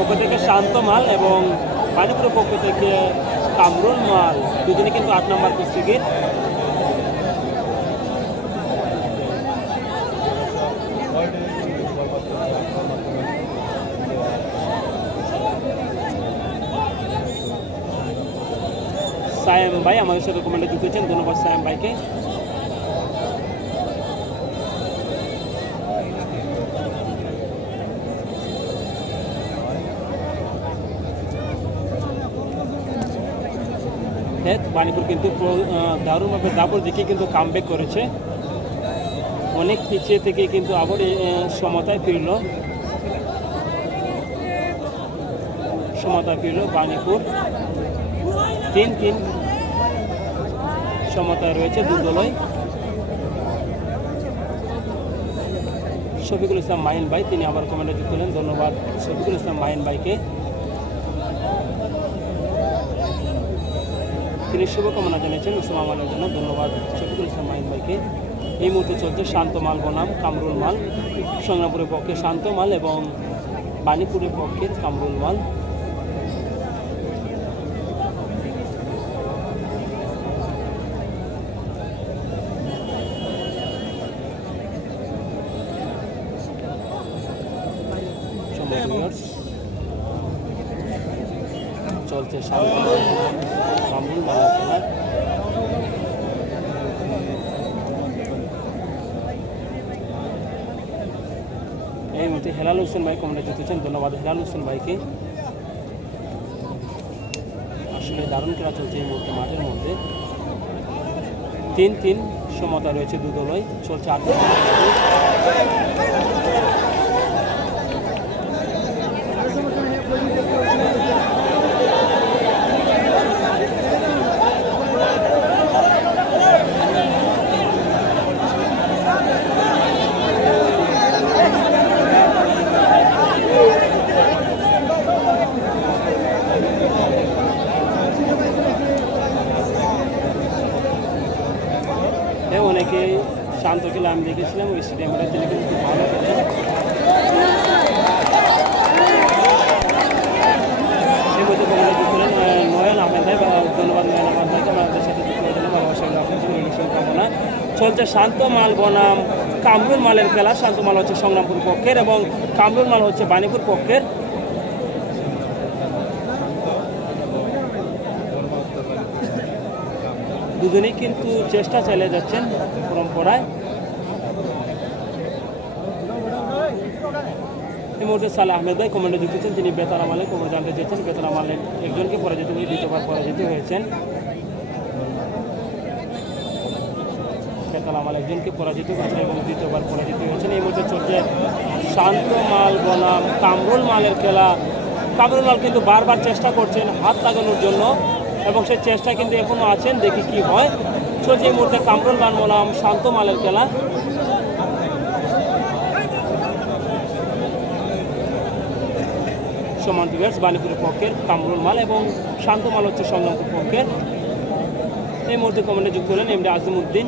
পক্ষ থেকে শান্ত মাল এবং বাণীপুরের পক্ষ থেকে কামরুল মাল, দুজনে কিন্তু 8 নম্বর কুস্তিগির। সায়েম ভাই আমাদের সাথে কমেন্টে যুক্তেছেন, ধন্যবাদ সায়েম ভাইকে। বাণীপুর কিন্তু দারুণভাবে দাবর দিকে কিন্তু কামব্যাক করেছে, অনেক পিছিয়ে থেকে কিন্তু আবার সমতায় ফিরল, বাণীপুর 3-3 সমতায় রয়েছে দুদলই। শফিকুল ইসলাম মাহিন ভাই তিনি আবার কমেন্টে যুক্ত হলেন, ধন্যবাদ শফিকুল ইসলাম মাহিন ভাইকে। তিনি শুভকামনা জানিয়েছেন মুসলমান মালের জন্য, ধন্যবাদ শফিকুল ইসলাম মাহিন ভাইকে। এই মুহূর্তে চলছে শান্ত মাল বনাম কামরুল মাল, সংগ্রামপুরের পক্ষে শান্ত মাল এবং বাণীপুরের পক্ষের কামরুল মাল। চলছে শান্ত কামরুল মালের খেলা। এই মুহূর্তে হেলাল হোসেন ভাই কমেন্টে জিতেছেন, ধন্যবাদ হেলাল হোসেন ভাইকে। আসলে দারুণ খেলা চলছে এই মুহূর্তে মাঠের মধ্যে, 3-3 সমতা রয়েছে দুদলই। চলছে 8 অনেকে শান্ত খেলা আমি দেখেছিলাম ওই স্টেডিয়ামটা, তিনি কিন্তু খুব ভালো খেলেন। সে বলতে করেন নয়ন আহমেদ ভাই, ধন্যবাদ নয়ন আহমেদ ভাইকে আমাদের সাথে যুক্ত হয়ে গেলেন, ভালোবাসা কামনা। চলছে শান্ত মাল বনাম কামরুল মালের খেলা। শান্ত মাল হচ্ছে সংগ্রামপুর পক্ষের এবং কামরুল মাল হচ্ছে বাণীপুর পক্ষের। দুজনেই কিন্তু চেষ্টা চালিয়ে যাচ্ছেন পরম্পরায়। এই মুহূর্তে সালেহ আহমেদ ভাই কমেন্টে যুক্তেছেন, তিনি বেতারা মালের খবর জানতে চেয়েছেন। বেতারা মালের একজনকে পরাজিত হয়ে দ্বিতীয়বার পরাজিত হয়েছেন। বেতারা মাল একজনকে পরাজিত করেছেন এবং দ্বিতীয়বার পরাজিত হয়েছেন। এই মুহূর্তে চলছে শান্ত মাল বনাম কামরুল মালের খেলা। কামরুল মাল কিন্তু বারবার চেষ্টা করছেন হাত লাগানোর জন্য এবং সেই চেষ্টা কিন্তু এখনো আছেন, দেখি কি হয়। চলছে এই মুহূর্তে কামরুল মাল বনাম শান্ত মালের খেলা। সমান ডিভার্স বাণীপুরের পক্ষের কামরুল মাল এবং শান্ত মাল হচ্ছে সংগ্রামপুর পক্ষের। এই মুহূর্তে কমেন্টে যুক্ত হলেন এমডি আজিমউদ্দিন।